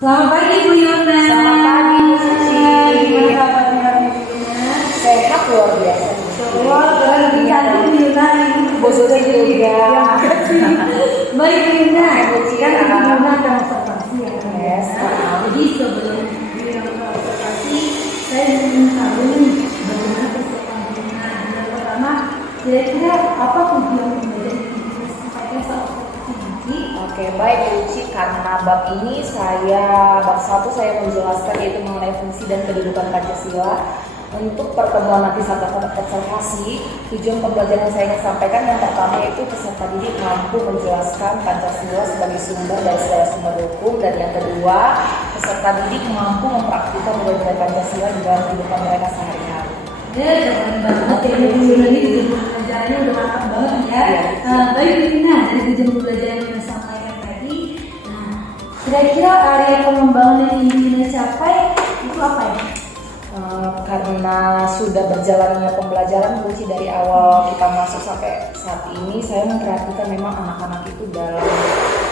Selamat pagi Bu Yuna. Selamat pagi Bu Suci. Gimana kabarnya Bu Yuna? Sehat luar biasa. Wah, lebih cantik Bu Yuna. Bu Suci juga. Baik Bu Yuna. Kan Bu Yuna akan observasi ya. Yes. Jadi sebelum Bu Yuna observasi, saya ingin tahu nih bagaimana persiapan Bu Yuna. Yang pertama, kira-kira apa tujuan menjadi bisnis pakai saat observasi? Oke, baik Bu Uci, karena bab ini bab 1 saya menjelaskan yaitu mengenai fungsi dan kedudukan Pancasila. Untuk pertemuan nanti saat observasi, tujuan pembelajaran yang saya ingin sampaikan yang pertama yaitu peserta didik mampu menjelaskan Pancasila sebagai sumber dari segala sumber hukum, dan yang kedua, peserta didik mampu mempraktikkan nilai-nilai Pancasila di dalam kehidupan mereka sehari-hari. Ya, keren banget ya Bu Yuna, ini tujuan pembelajarannya udah mantap banget ya. Baik Bu Yuna, dari tujuan pembelajaran yang sudah sampaikan tadi, kira-kira area pengembangan yang ingin Bu Yuna capai itu apa ya? Karena sudah berjalannya pembelajaran Bu Uci dari awal kita masuk sampai saat ini, saya memperhatikan memang anak-anak itu dalam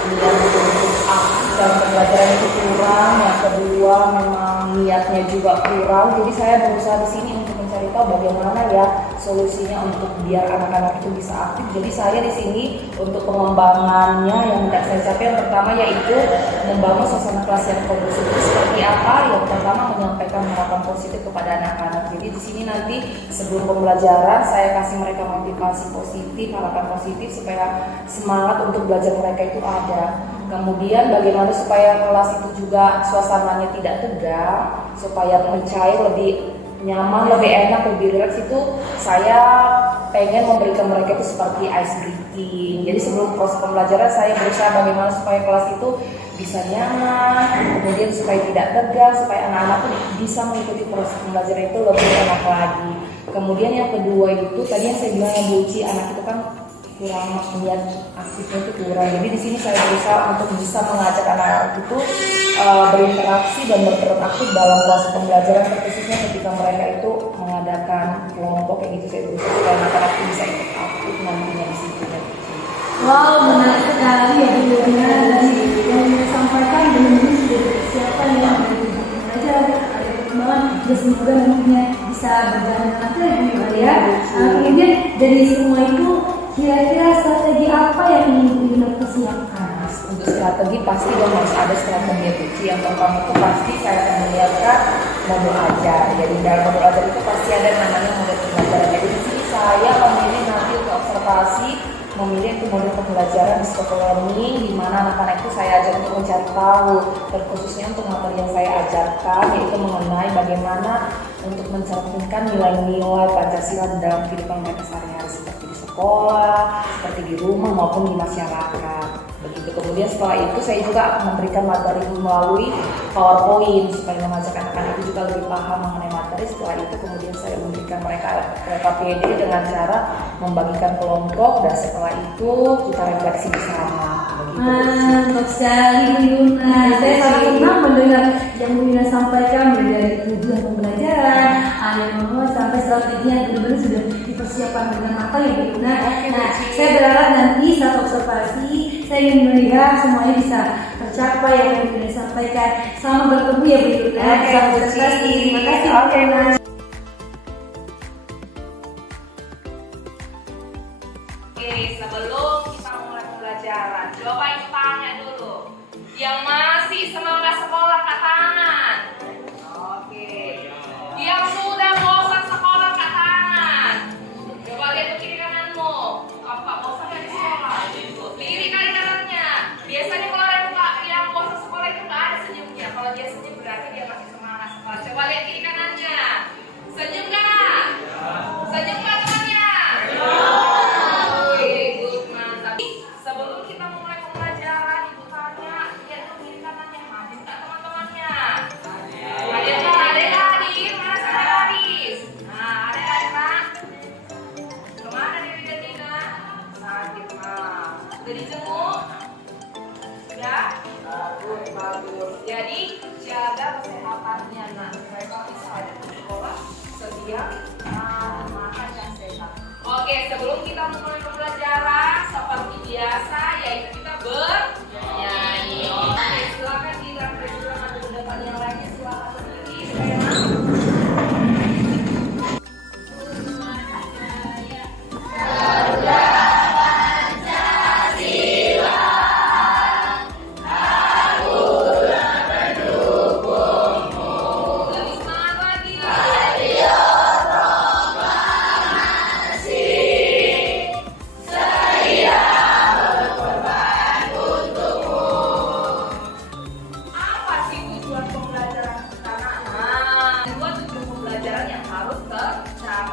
niat untuk aktif dalam pembelajaran itu kurang. Yang kedua, memang niatnya juga kurang. Jadi saya berusaha di sini untuk mencari tahu bagaimana ya solusinya untuk biar anak-anak itu bisa aktif. Jadi saya di sini untuk pengembangannya yang hendak saya capai yang pertama yaitu membangun suasana kelas yang kondusif. Seperti apa? Yang pertama, menyampaikan harapan positif kepada anak-anak. Jadi di sini nanti sebelum pembelajaran saya kasih mereka motivasi positif, harapan positif supaya semangat untuk belajar mereka itu ada. Kemudian bagaimana supaya kelas itu juga suasananya tidak tegang, supaya mencair lebih nyaman, lebih enak, lebih rileks, itu saya pengen memberikan mereka itu seperti ice breaking. Jadi sebelum proses pembelajaran saya berusaha bagaimana supaya kelas itu bisa nyaman, kemudian supaya tidak tegang, supaya anak-anak itu bisa mengikuti proses pembelajaran itu lebih enak lagi. Kemudian yang kedua itu tadi yang saya bilang ya Bu Uci, anak itu kan kurang niat aktifnya itu kurang. Jadi di sini saya berusaha untuk bisa mengajak anak-anak itu berinteraksi dan berperan aktif dalam proses pembelajaran, khususnya ketika mereka itu mengadakan kelompok kayak gitu. Saya berusaha supaya anak-anak itu bisa ikut aktif nantinya di situ. Wow, menarik sekali ya Bu Yuna. Yang disampaikan benar-benar sudah dipersiapkan ya dari tujuan pembelajaran, ada perkembangan, dan semoga nantinya bisa berjalan dengan lancar ya Bu Yuna ya. Kemudian dari semua itu, kira-kira strategi apa yang ingin Bu Yuna persiapkan? Untuk strategi pasti dong harus ada strategi ya Bu Uci. Yang pertama itu pasti saya akan menyiapkan modul ajar. Jadi dalam modul ajar itu pasti ada yang namanya modul pembelajaran. Jadi di sini saya memilih nanti untuk observasi, memilih itu modul pembelajaran discover learning, di mana anak-anak itu saya ajak untuk mencari tahu, terkhususnya untuk materi yang saya ajarkan yaitu mengenai bagaimana untuk mencerminkan nilai-nilai Pancasila dalam kehidupan mereka sehari-hari, seperti di sekolah, seperti di rumah maupun di masyarakat. Begitu. Kemudian setelah itu saya juga akan memberikan materi melalui PowerPoint supaya mengajak anak-anak itu juga lebih paham mengenai materi. Setelah itu kemudian saya memberikan mereka PPD dengan cara membagikan kelompok, dan setelah itu kita refleksi bersama. Mantap sekali Bu Yuna. Saya sangat senang mendengar yang Bu Yuna sampaikan dari tujuan pembelajaran, sampai strateginya benar-benar sudah dipersiapkan dengan matang ya Bu Yuna. Nah, saya berharap nanti saat observasi saya ingin melihat semuanya bisa tercapai yang Bu Yuna sampaikan. Selamat bertemu ya Bu Yuna. Selamat observasi. Terima kasih. Oke, sebelum kita mulai pembelajaran, coba ibu tanya dulu. Yang masih semangat sekolah angkat tangan. Oke. Yang sudah bosan sekolah angkat tangan. Coba lihat ke kiri kananmu. Apa bosan nggak di sekolah? Kiri kali kanannya. Biasanya kalau yang bosan sekolah itu nggak ada senyumnya. Kalau dia senyum berarti dia masih semangat sekolah. Coba lihat kiri kanannya. Senyum nggak? Senyum nggak temannya? Sebelum kita mulai pembelajaran, ibu tanya, lihat ke kiri kanannya, hadir nggak teman-temannya? Hadir nggak? Ada yang hadir? Mana sudah hadir? Nah, ada yang hadir? Kemana Dewi dan Dina? Hadir, sudah dijenguk? Sudah? Bagus. Jadi jaga kesehatannya, nah supaya kamu bisa hadir di sekolah sedia makan yang sehat. Oke, sebelum kita mulai pembelajaran seperti biasa yaitu kita bernyanyi. Oke, silakan dilakukan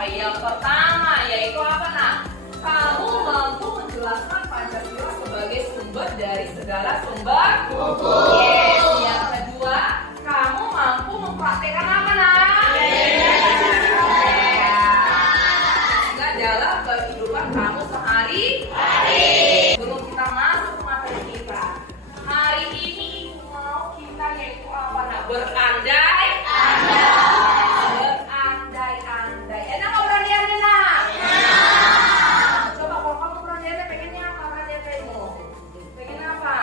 Yang pertama yaitu apa nak? Kamu mampu menjelaskan Pancasila sebagai sumber dari segala sumber hukum. Yes. Yang kedua, kamu mampu mempraktekkan apa nak? Pancasila dalam kehidupan kamu sehari-hari. Sebelum kita masuk ke materi kita, hari ini ibu mau kita yaitu apa nak? Berandai. Berandai-andai. Enak nggak berandai-andai nak? Coba kalau kamu berandai-andai pengennya apa berandai-andaimu? Pengen apa?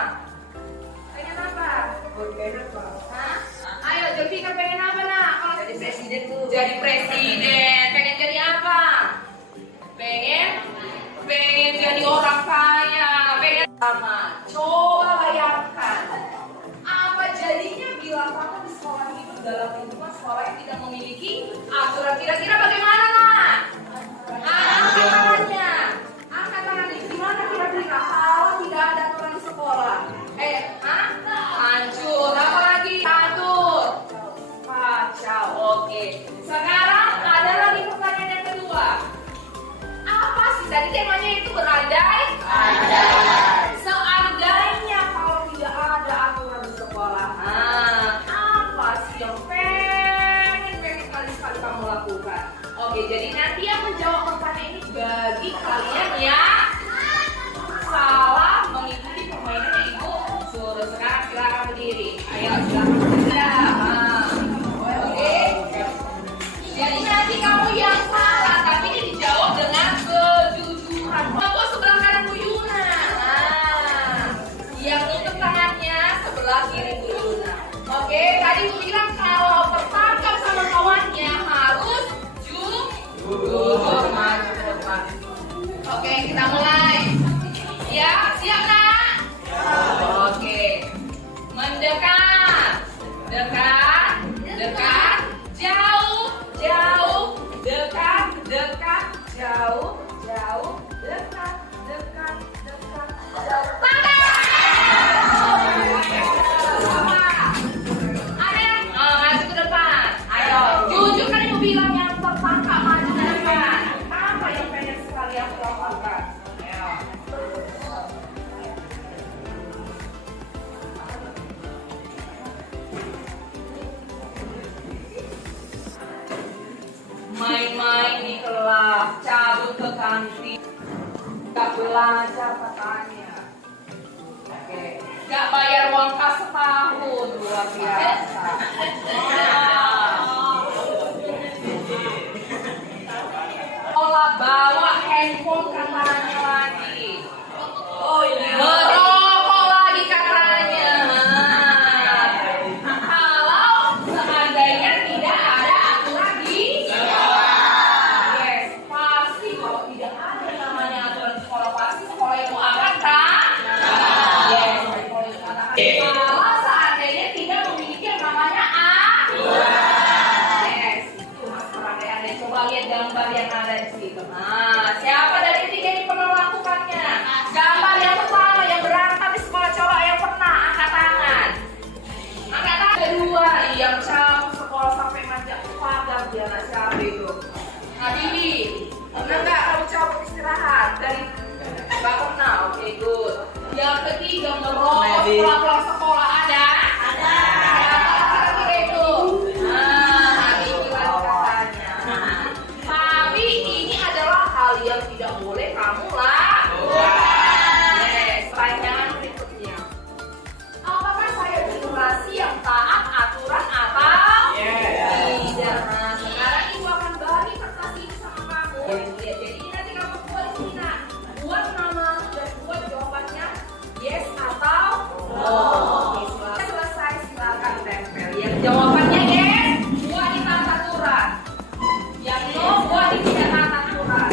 Pengen apa? Pengen apa? Hah? Ayo Zulfikar pengen apa nak? Kalau jadi presiden tuh. Jadi presiden. Pengen jadi apa? Pengen jadi orang kaya. Pengen sama. Coba bayangkan. Apa jadinya bila kamu di sekolah itu dalam lingkungan sekolah yang tidak memiliki aturan, kira-kira bagaimana nak? Angkat tangannya. Angkat tangannya. Gimana kira-kira kalau tidak ada aturan di sekolah? Hancur. Apa lagi? Hancur. Kacau. Oke. Sekarang ada lagi pertanyaan yang kedua. Apa sih tadi temanya itu berandai? Seandainya kalau tidak ada aturan di sekolah, apa sih yang pengen kali-kali kamu lakukan? Oke, jadi nanti yang menjawab pertanyaan ini bagi kalian yang salah mengikuti permainan yang ibu suruh. Sekarang silakan berdiri. Ayo silakan berdiri. Oke. Jadi nanti kamu yang salah, tapi ini dijawab dengan kejujuran. Kamu sebelah kanan Bu Yuna. Yang nutup tangannya sebelah kiri Bu Yuna. Oke, tadi Bu bilang kalau tertangkap sama kawannya harus jujur maju ke depan. Oke, kita mulai. Ya, siap nak? Oke. Mendekat, dekat, dekat, jauh, jauh, dekat, dekat, jauh, jauh, dekat, dekat, dekat, jauh. Ada yang maju ke depan. Ayo, jujur kan ibu bilang yang tertangkap maju ke depan. Apa yang pengen sekali aku lakukan? Ayo. Main-main di kelas, cabut ke kantin, gak belajar katanya. Oke, gak bayar uang kas setahun, luar biasa. Olah bawa handphone katanya lagi. Oh iya. Merokok lagi katanya. Kalau seandainya tidak ada aturan di yes, pasti kalau tidak ada namanya aturan sekolah pasti sekolah itu akan yes, sekolah itu akan kalau seandainya tidak memiliki yang namanya yes, itu mas perandai-andai. Coba lihat gambar yang ada di situ. Nah, siapa dari tiga ini pernah melakukannya? Gambar yang pertama yang berantem di sekolah, coba yang pernah angkat tangan. Angkat tangan. Kedua yang cabut sekolah sampai manjat pagar, dia nggak siapa itu? Nadiri, pernah nggak kamu cabut istirahat dari nggak pernah? Oke, good. Yang ketiga merokok pulang sekolah, ada? Ada. Apa ketiga itu? Ini katanya. Tapi ini adalah hal yang tidak boleh kamu lakukan. Yes, pertanyaan berikutnya. Apakah saya generasi yang taat aturan atau tidak? Nah, sekarang ibu akan bagi kertas ini sama kamu. Lihat, jadi ini nanti kamu buat di sini. Buat nama dan buat jawabannya yes atau no. Oke, selesai silakan tempel. Yang jawabannya yes, buat di tata aturan. Yang no, buat di tidak tata aturan.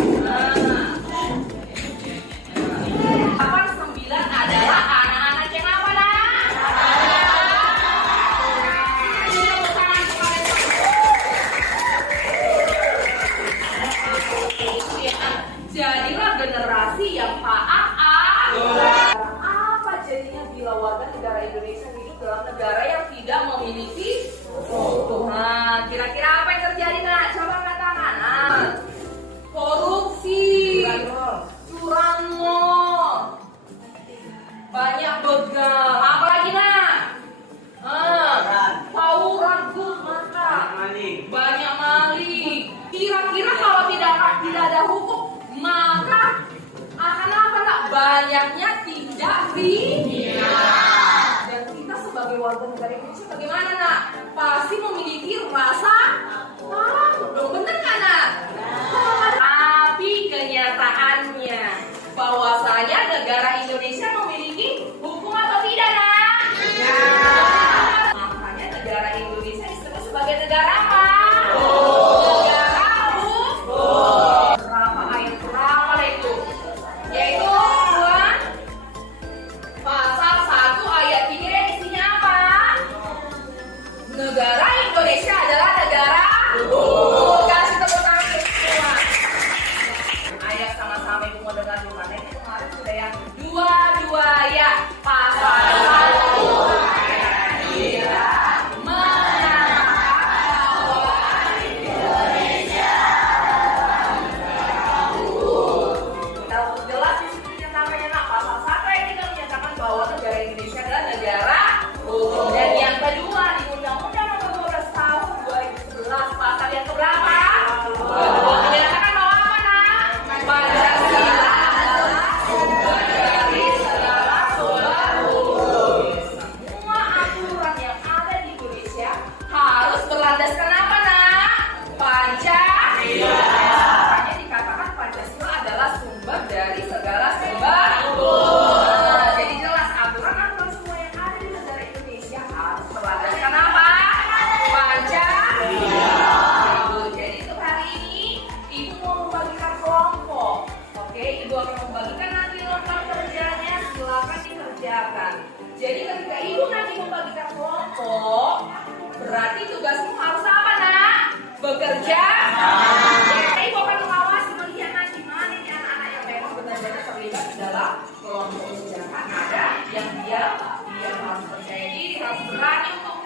tidak ada hukum, maka akan apa nak? Banyaknya tidak dan kita sebagai warga negara Indonesia bagaimana nak? Pasti memiliki rasa takut dong, bener kan nak? Tapi kenyataannya bahwasanya negara Indonesia memiliki hukum atau tidak nak? Ya. Makanya negara Indonesia disebut sebagai negara apa? Negara hukum. Berapa ayat berapa itu? Yaitu pasal 1 ayat 3 yang isinya apa? Negara Indonesia adalah negara hukum. Kasih tepuk tangan semua. Ayo sama-sama ibu mau dengar dulu. Ini kemarin sudah yang dua ya. Pasal 1 ayat 3 menyatakan bahwa Indonesia negara hukum. Tahu jelas di situ nyatanya nak, pasal 1 ayat 3 menyatakan bahwa negara Indonesia adalah negara hukum. Dan yang kedua di Undang-Undang Nomor 12 Tahun 2011 pasal yang keberapa? Kedua menyatakan bahwa apa nak? Pancasila adalah sumber dari segala sumber hukum. Semua aturan yang ada di Indonesia harus berlandaskan apa nak? Pancasila. Makanya dikatakan Pancasila adalah sumber dari segala sumber hukum. Jadi jelas aturan-aturan semua yang ada di negara Indonesia harus berlandaskan apa? Pancasila. Jadi untuk hari ini ibu mau membagikan kelompok. Oke, ibu akan membagikan nanti lompat kerjanya, silakan dikerjakan. Jadi ketika ibu nanti membagikan kelompok, berarti tugasmu harus apa nak? Bekerja. Jadi ibu akan mengawasi melihat nanti mana ini anak-anak yang memang benar-benar terlibat di dalam kelompok kerjaan. Ada yang dia harus percaya diri, harus berani untuk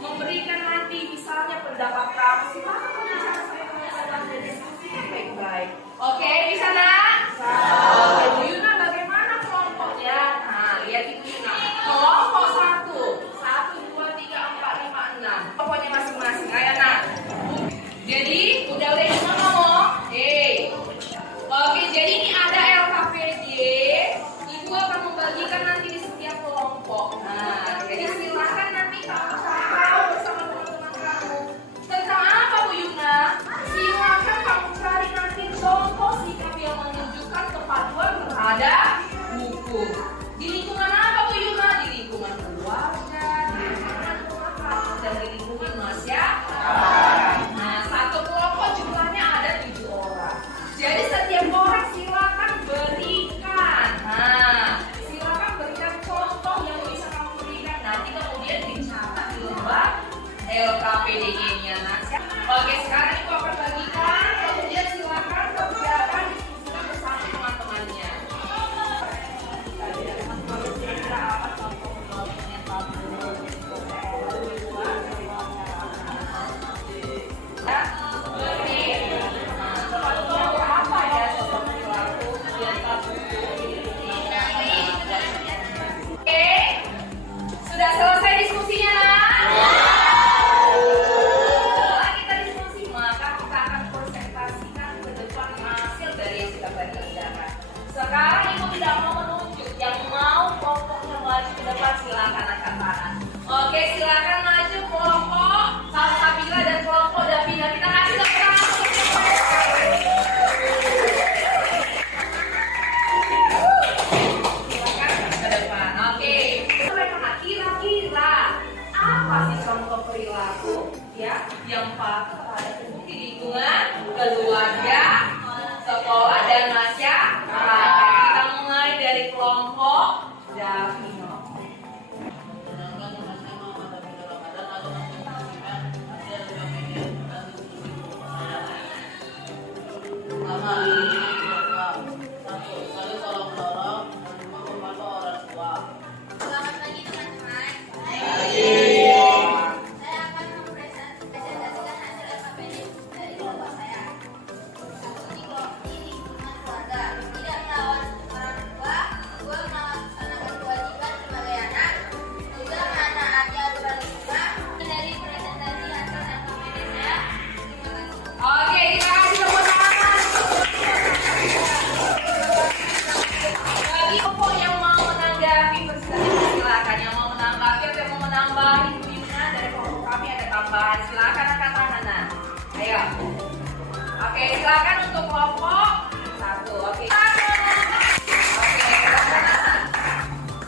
memberikan nanti misalnya pendapat kamu. Silakan berbicara sama teman-teman dan diskusikan baik-baik. Oke, bisa nak? Oke, Bu Yuna bagaimana kelompoknya? Nah, lihat Ibu Yuna. Kelompok 1, 1, 2, 3, 4, 5, 6. Kelompoknya masing-masing. Ayo nak. Jadi, udah Yuna ngomong? Oke, jadi ini ada LKPD. Ibu akan membagikan nanti di setiap kelompok. Nah, jadi silakan nanti kamu tahu bersama teman-teman kamu tentang apa Bu Yuna. Silakan kamu cari nanti contoh sikap yang menunjukkan kepatuhan terhadap hukum. Di lingkungan apa Bu Yuna? Di lingkungan keluarga, di lingkungan rumah kamu, dan di lingkungan masyarakat. Nah, satu kelompok jumlahnya ada 7 orang. Jadi setiap orang silakan berikan. Nah, silakan berikan contoh yang bisa kamu berikan. Nanti kemudian dicatat di lembar LKPD-nya. Oke, sekarang ibu akan bagikan. Kemudian silakan kerjakan diskusikan bersama teman-temannya. Sudah selesai diskusinya nak? Setelah kita diskusi, maka kita akan presentasikan ke depan hasil dari yang sudah kita kerjakan. Sekarang ibu tidak mau menunjuk, yang mau kelompoknya maju ke depan silakan angkat tangan. Oke, silakan maju kelompok Salsabila dan kelompok Davina. Kita kasih tepuk tangan. Kira-kira apa sih contoh perilaku ya yang patuh terhadap hukum di lingkungan keluarga, sekolah dan masyarakat? Kita mulai dari kelompok Davino. Selamat pagi teman-teman. Saya akan mempresentasikan hasil LKPD dari kelompok saya. Satu, di lingkungan keluarga, tidak melawan orang tua, dua melaksanakan kewajiban sebagai anak, tiga menaati aturan rumah. Dari presentasi hasil LKPD saya. Terima kasih. Oke, kita kasih tepuk tangan. Oke, silakan untuk kelompok 1. Oke. Oke, silakan.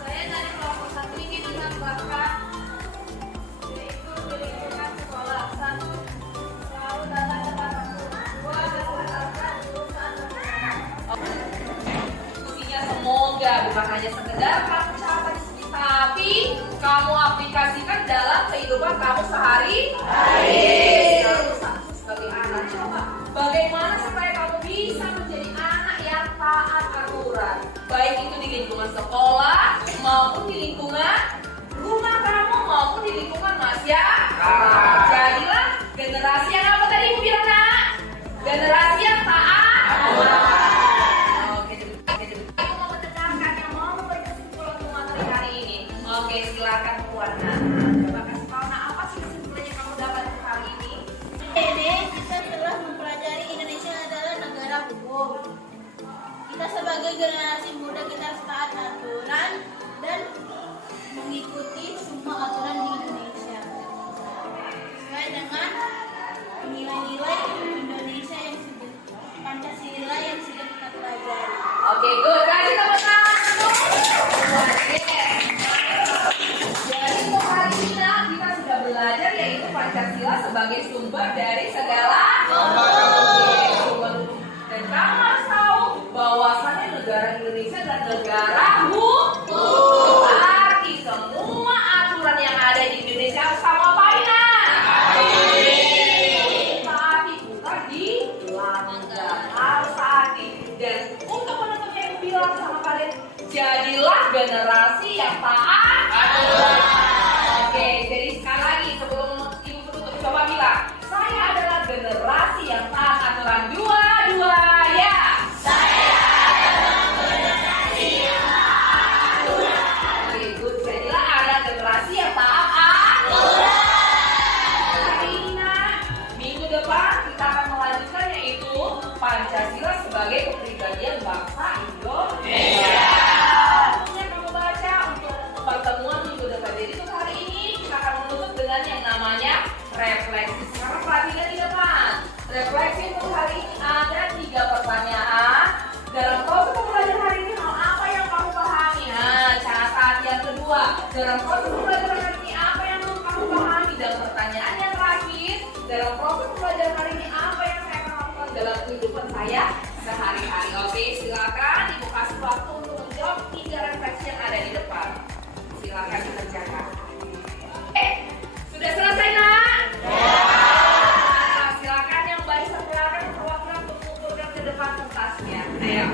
Saya dari kelompok 1 ingin menambahkan yaitu di lingkungan sekolah. 1. Selalu datang tepat waktu. 2. Berdasarkan jurusan berkenaan. Fungsinya semoga bukan hanya sekedar kamu catat di sini, tapi kamu aplikasikan dalam kehidupan kamu sehari-hari. Kamu satu sebagai anak, coba bagaimana supaya kamu bisa menjadi anak yang taat aturan, baik itu di lingkungan sekolah maupun di lingkungan rumah kamu maupun di lingkungan masyarakat. Jadilah generasi yang apa tadi Ibu bilang, Nak? Generasi yang taat aturan. Aku mau mendengarkan yang mau memberi kesimpulan untuk materi hari ini. Oke, silakan Puana. Coba kasih tahu, Nak, apa sih kesimpulan yang kamu dapat hari ini? Ini kita telah mempelajari Indonesia adalah negara hukum. Kita sebagai generasi muda kita harus taat aturan dan mengikuti semua aturan di Indonesia sesuai dengan nilai-nilai Indonesia yang sudah Pancasila yang sudah kita pelajari. Oke, good. Kasih tepuk tangan dulu. Oke. Jadi untuk hari ini kita sudah belajar yaitu Pancasila sebagai sumber dari segala dan kamu harus tahu bahwasannya negara Indonesia adalah negara hukum. Berarti semua aturan yang ada di Indonesia harus kamu apain, Nak? Taati, bukan dilanggar. Harus taati. Dan untuk menutupnya Ibu bilang sama kalian, jadilah generasi yang taat aturan. Oke, jadi sekali lagi sebelum Ibu tutup, coba bilang, saya adalah generasi yang taat aturan. Dua, ya. Saya adalah generasi yang taat aturan. Oke, good. Jadilah ada generasi yang taat aturan. Hari ini, Nak, minggu depan kita akan melanjutkan yaitu Pancasila sebagai kepribadian bangsa Indonesia. Yang kamu baca untuk pertemuan minggu depan. Jadi untuk hari ini kita akan menutup dengan yang namanya refleksi. Sekarang perhatikan di depan. Refleksi untuk hari ini ada 3 pertanyaan. Dalam proses pembelajaran hari ini hal apa yang kamu pahami? Nah, catat. Yang kedua, dalam proses pembelajaran hari ini apa yang belum kamu pahami? Dan pertanyaan yang terakhir, dalam proses pembelajaran hari ini apa yang saya akan lakukan dalam kehidupan saya sehari-hari? Oke, silakan Ibu kasih waktu untuk menjawab 3 refleksi yang ada di depan. Silakan dikerjakan. Sudah selesai, Nak? Nah, silakan yang barisan belakang perwakilan untuk kumpulkan ke depan kertasnya. Ayo,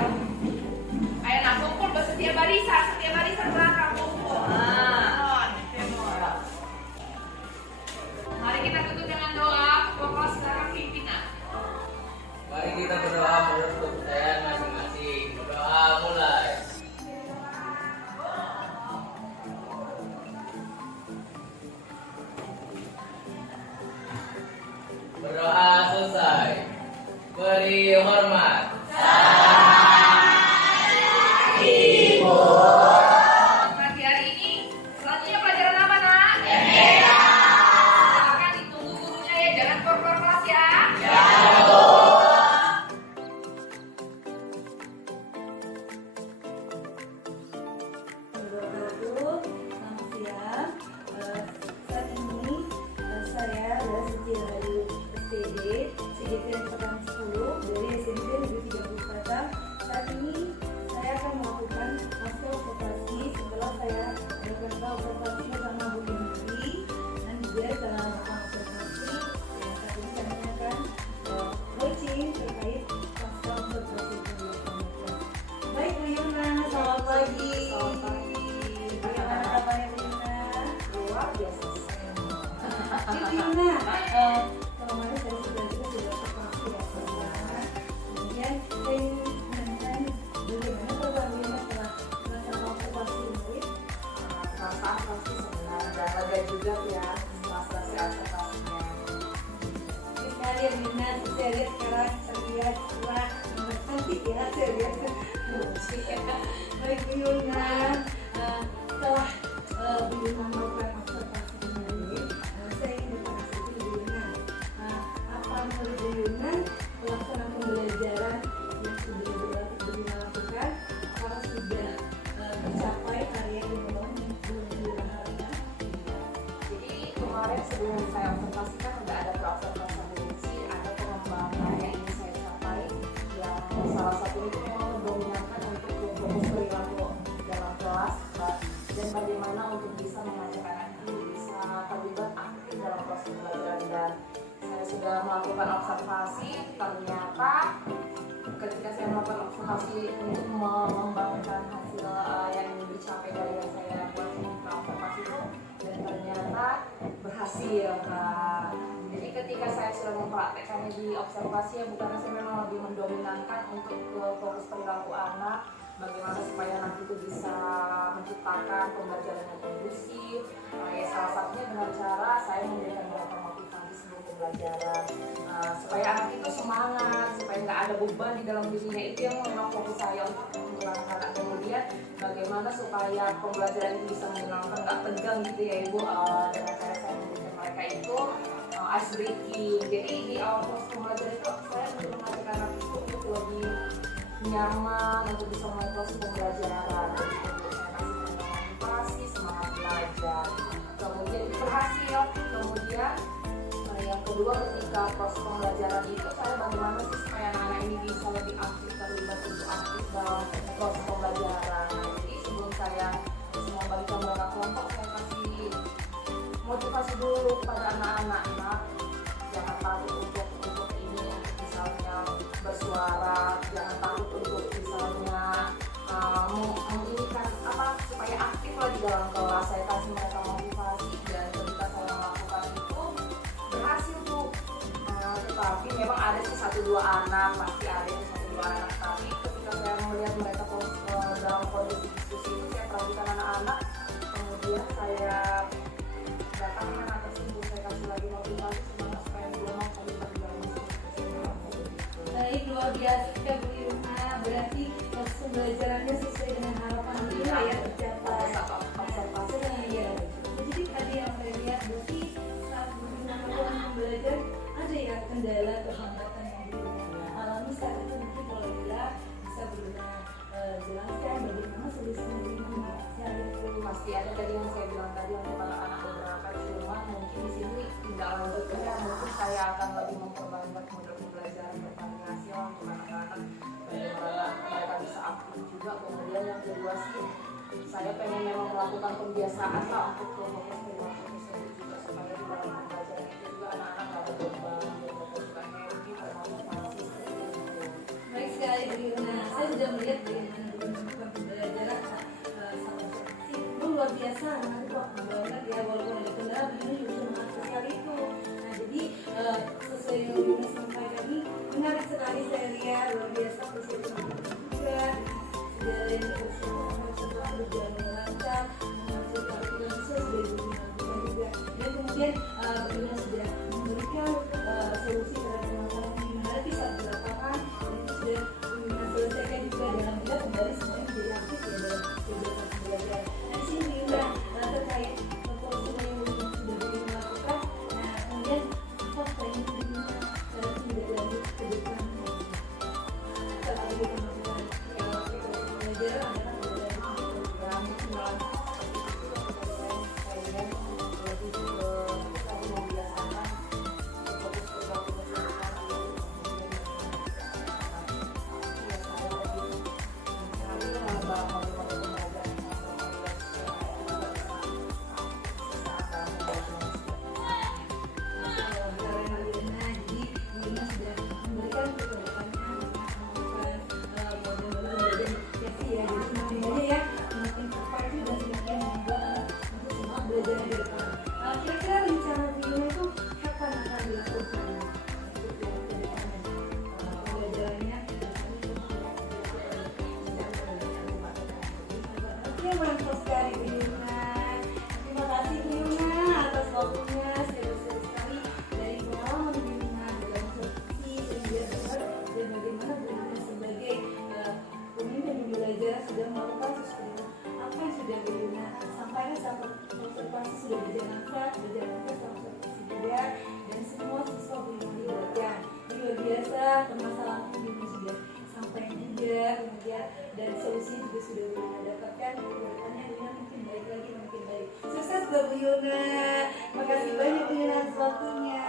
Nak, kumpul bersedia barisan belakang kumpul. Mari kita tutup dengan doa. Ketua silakan pimpin, Nak. Mari kita berdoa menurut kepercayaan masing-masing. Berdoa mulai. Berdoa selesai. Beri hormat. Pagi hari ini selanjutnya pelajaran apa, Nak? Silakan ditunggu gurunya ya, jangan keluar kelas ya. Selamat siang. Saat ini saya adalah Suci dari STD angkatan 10 dari SMP Negeri 30 Batam. Saat ini saya akan melakukan fase observasi setelah saya melakukan observasi bersama Bu Indri dan juga dalam melakukan observasi yang saat ini kami akan coaching terkait fase observasi tersebut. Baik Bu Yuna, selamat pagi. Selamat pagi. Bagaimana kabarnya Bu Yuna? Luar biasa. Bu Yuna, kemarin saya sudah observasi ya pertama. Kemudian saya ingin menanyakan bagaimana program Bu Yuna setelah melaksanakan observasi ini? Perasaan pasti senang dan lega juga ya setelah selesai observasinya. Ini sekali ya Bu Yuna, saya lihat sekarang terlihat cerah, cantik ya saya lihat. Baik Bu Yuna, setelah Bu Yuna melakukan observasi ini, saya ingin bertanya Bu Yuna, apa menurut Bu Yuna pelaksanaan pasti untuk mengembangkan hasil yang dicapai dari yang saya buat di observasi itu, dan ternyata berhasil Kak. Jadi ketika saya sudah mempraktekkannya di observasi ya, bukan saya memang lebih mendominankan untuk ke fokus perilaku anak, bagaimana supaya anak itu bisa menciptakan pembelajaran yang kondusif. Ya salah satunya dengan cara saya memberikan beberapa motivasi sebelum pembelajaran, supaya anak itu semangat, supaya nggak ada beban di dalam dirinya. Itu yang memang fokus saya untuk anak-anak. Kemudian bagaimana supaya pembelajaran itu bisa menyenangkan, nggak tegang gitu ya Ibu, dengan cara saya memberikan mereka itu ice breaking. Jadi di awal proses pembelajaran itu saya mengajak anak itu untuk lebih nyaman untuk bisa mulai proses pembelajaran. Jadi saya kasih motivasi, semangat belajar. Kemudian berhasil. Kemudian yang kedua, ketika proses pembelajaran itu saya bagaimana sih supaya anak-anak ini bisa lebih aktif, terlibat lebih aktif dalam proses pembelajaran. Jadi sebelum saya membagikan mereka kelompok, saya kasih motivasi dulu kepada anak-anak. Jangan takut untuk ini, misalnya bersuara, jangan takut untuk misalnya menginginkan apa supaya aktif lah di dalam kelas. Saya kasih mereka motivasi, dan ketika saya melakukan itu berhasil tuh. Tetapi memang ada sih 1-2 anak, pasti ada sih 1-2 anak. Tapi ketika saya melihat mereka dalam kondisi diskusi itu, saya perhatikan anak-anak, kemudian saya datangin anak tersebut, saya kasih lagi motivasi semangat supaya dia mau terlibat di dalam diskusi. Baik, luar biasa ya Bu Yuna. Berarti proses pembelajarannya sesuai dengan harapan Bu Yuna ya, tercapai. Observasi Ya. Jadi tadi yang saya lihat berarti saat Bu Yuna melakukan belajar ada ya kendala atau hambatan yang Bu Yuna alami saat itu. Mungkin kalau bisa Bu Yuna jelaskan bagaimana solusinya Bu Yuna. pasti ada tadi yang saya bilang tadi untuk anak-anak beberapa, cuma mungkin di sini tidak lanjut ya. Mungkin saya akan lebih memperbanyak model pembelajaran bervariasi untuk anak-anak, bagaimana mereka bisa aktif juga. Kemudian yang kedua sih, saya pengen memang melakukan pembiasaan lah untuk fokus perilaku tersebut juga, supaya di dalam pembelajaran itu juga anak-anak nggak ada beban, mereka juga happy, termotivasi seperti itu. Baik sekali Bu Yuna. Saya sudah melihat bagaimana Bu Yuna melakukan pembelajaran sama seperti itu luar biasa. Nanti waktu banget ya, walaupun ada kendala Bu Yuna juga semangat sekali itu. Nah jadi sesuai yang Bu Yuna sampaikan ini menarik sekali, saya lihat luar biasa persiapan juga. Sudah yang dipersiapkan setelah berjalan lancar, menghasilkan film sesuai dari Bu Yuna juga. Dan kemudian Bu Yuna sudah memberikan solusi terhadap masalah yang dihadapi saat di lapangan, dan itu sudah Bu Yuna selesaikan juga dalam bila kembali semuanya menjadi aktif ya dalam kegiatan pembelajaran. Nah di sini Bu Yuna terkait proses yang Bu Yuna sudah Bu Yuna lakukan. Nah kemudian apa pengen Bu Yuna tidak lanjut ke depan saat ada pembelajaran pembelajaran adalah pembelajaran program saya lebih ke tadi membiasakan fokus perilaku tersebut. Saya lebih mencari model-model pembelajaran belajar di depan. Kira-kira rencana video itu kapan akan dilakukan untuk yang ke depannya? Pembelajarannya oke, mantap sekali Bu Yuna. Terima kasih Bu Yuna atas waktunya. Seru-seru sekali dari pengalaman Bu Yuna dalam solusi sehingga dengar dan bagaimana Bu Yuna sebagai pemimpin pembelajaran sudah melakukan sesuatu apa yang sudah Bu Yuna sampaikan sampai observasi sudah berjalan sama observasi juga, dan semua siswa Bu Yuna dilibatkan. Ini luar biasa, permasalahan Bu Yuna sudah sampaikan juga, kemudian dan solusi juga sudah Bu Yuna dapatkan. Kedepannya Bu Yuna mungkin baik lagi, makin baik. Sukses buat Bu Yuna. Terima kasih banyak Bu Yuna atas waktunya.